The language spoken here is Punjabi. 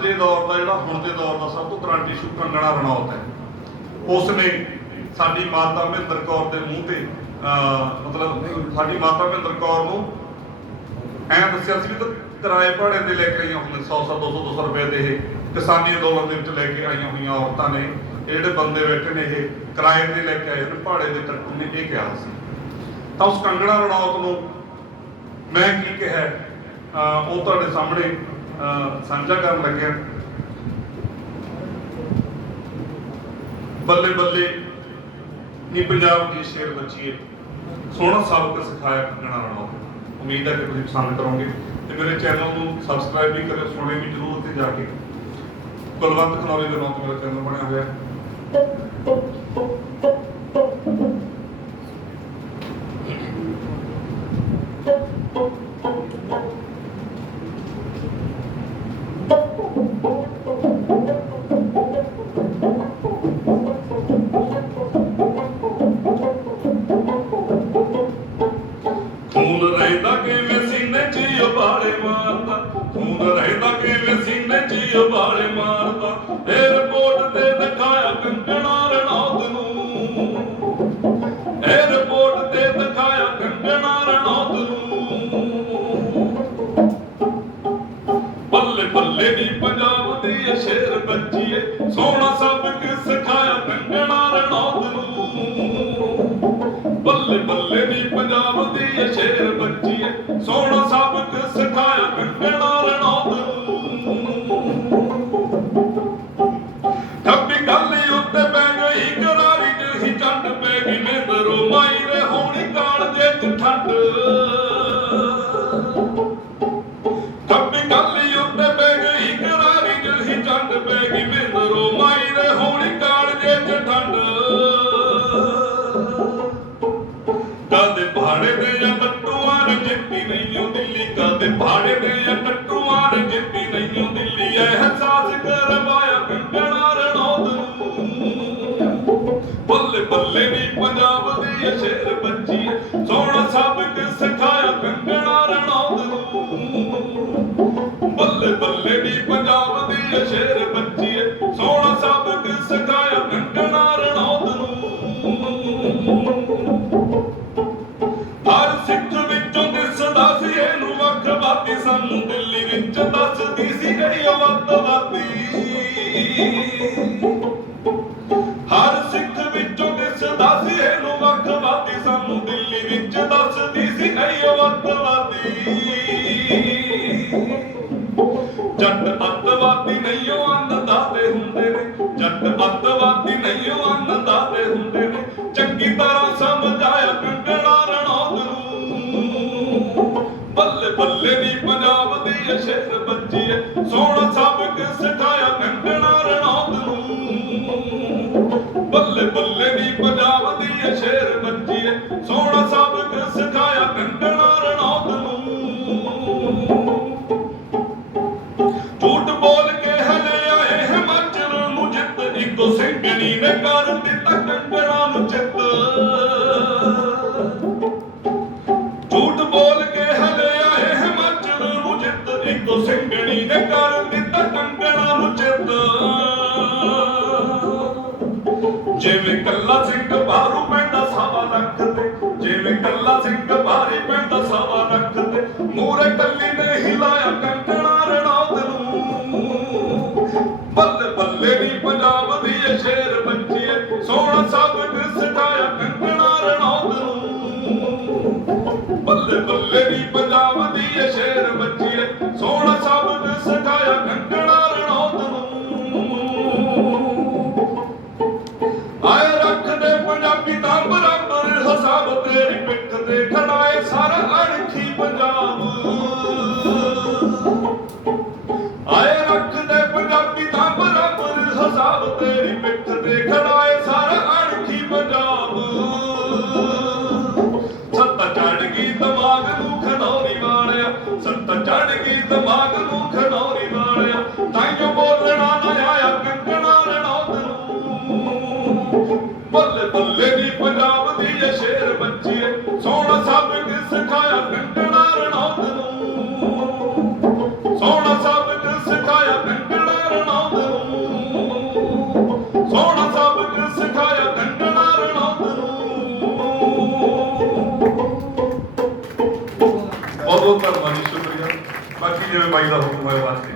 ਦੇ ਦੌਰ ਦਾ ਜਿਹੜਾ ਹੁਣ ਦੇ ਦੌਰ ਦਾ ਸਭ ਤੋਂ ਕਰੰਟ ਇਸ਼ੂ ਕੰਗਣਾ ਰਣੌਤ ਹੈ। ਉਸ ਨੇ ਸਾਡੀ ਮਾਤਾ ਮਹਿੰਦਰ ਕੌਰ ਦੇ ਮੂੰਹ ਤੇ ਮਤਲਬ ਸਾਡੀ ਮਾਤਾ ਮਹਿੰਦਰ ਕੌਰ ਨੂੰ ਐਂ ਦੱਸਿਆ ਸੀ ਵੀ ਕਿਰਾਏ ਭਾੜੇ ਤੇ ਲੈ ਕੇ ਆਈਆਂ ਹੋਈਆਂ 100 100 200 200 ਰੁਪਏ ਦੇ ਇਹ ਕਿਸਾਨੀ ਅੰਦੋਲਨ ਦੇ ਵਿੱਚ ਲੈ ਕੇ ਆਈਆਂ ਹੋਈਆਂ ਔਰਤਾਂ ਨੇ। ਇਹ ਜਿਹੜੇ ਬੰਦੇ ਬੈਠੇ ਨੇ, ਇਹ ਕਿਰਾਏ ਤੇ ਲੈ ਕੇ ਆਏ ਨੇ, ਭਾੜੇ ਦੇ ਟੱਟੂ ਨੇ ਇਹ ਕਿਹਾ ਸੀ। ਤਾਂ ਉਸ ਕੰਗਣਾ ਰਣੌਤ ਨੂੰ ਮੈਂ ਕੀ ਕਿਹਾ ਉਹ ਤੁਹਾਡੇ ਸਾਹਮਣੇ ਸਾਂਝਾ ਕਰਨ ਲੱਗਿਆ ਬੱਲੇ ਬੱਲੇ ਨੀ ਪੰਜਾਬ ਦੀ ਸ਼ੇਰ ਬੱਚੀਏ। ਸੋਹਣਾ ਸਬਕ ਸਿਖਾਇਆ ਕੰਗਣਾ ਰਣੌਤ। ਉਮੀਦ ਹੈ ਕਿ ਤੁਸੀਂ ਪਸੰਦ ਕਰੋਗੇ ਤੇ ਮੇਰੇ ਚੈਨਲ ਨੂੰ ਸਬਸਕ੍ਰਾਈਬ ਵੀ ਕਰਿਓ, ਸੁਣੇ ਵੀ ਜਰੂਰ ਉੱਤੇ ਜਾ ਕੇ। ਕੁਲਵੰਤ ਖਨੌਰੀ ਦੇ ਨਾਮ ਤੋਂ ਮੇਰਾ ਚੈਨਲ ਬਣਿਆ ਹੋਇਆ। ਬੱਲੇ ਬੱਲੇ ਦੀ ਪੰਜਾਬ ਦੀ ਸ਼ੇਰ ਬੱਚੀਏ ਸੋਹਣਾ ਸਬਕ ਸਿਖਾਇਆ ਕੰਗਣਾ ਰਣੌਤ ਨੂੰ। ਬੱਲੇ ਬੱਲੇ ਦੀ ਪੰਜਾਬ ਦੀ ਸ਼ੇਰ ਕਾਦੇ ਦੇ ਜਾਂ ਟੱਟੂਆਂ ਨੇ ਜਿੱਤੀ ਨਹੀਂ ਦਿੱਲੀ, ਕਾਦੇ ਪਹਾੜੇ ਦੇ ਜਾਂ ਟੱਟੂਆਂ ਨੇ ਜਿੱਤੀ ਨਹੀਂ ਓ ਦਿੱਲੀ ਅਹਿਸਾਸ ਕਰਵਾਇਆ ਕੰਗਣਾ ਰਣੌਤ ਨੂੰ। ਬੱਲੇ ਬੱਲੇ ਨੀ ਬੱਲੇ ਦੀ ਪੰਜਾਬ ਦੀ ਇਹ ਸ਼ੇਰ ਬੱਚੀ ਐ। ਸੋਹਣਾ ਕੇ ਸਿਖਾਇਆ ਕੰਗਣਾ ਰਣੌਤ ਨੂੰ। ਬੱਲੇ ਬੱਲੇ ਜਿਵੇਂ ਕੱਲਾ ਸਿੰਘ ਬਾਹਰੋਂ ਪੈਂਦਾ ਸਾਵਾ ਲੱਖ ਤੇ, ਜਿਵੇਂ ਕੱਲਾ ਸਿੰਘ ਬਾਹਰੀ ਪੈਂਦਾ ਸਾਵਾ ਲੱਖ ਤੇ ਮੂਰੇ ਕੱਲੀ ਨੇ ਹਿਲਾਇਆ ਕੰਗਣਾ ਬਹੁਤ ਧੰਨਵਾਦ ਜੀ ਸ਼ੁਕਰੀਆ। ਬਾਕੀ ਜਿਵੇਂ ਬਾਈ ਦਾ ਹੁਕਮ ਹੈ ਵਾਸਤੇ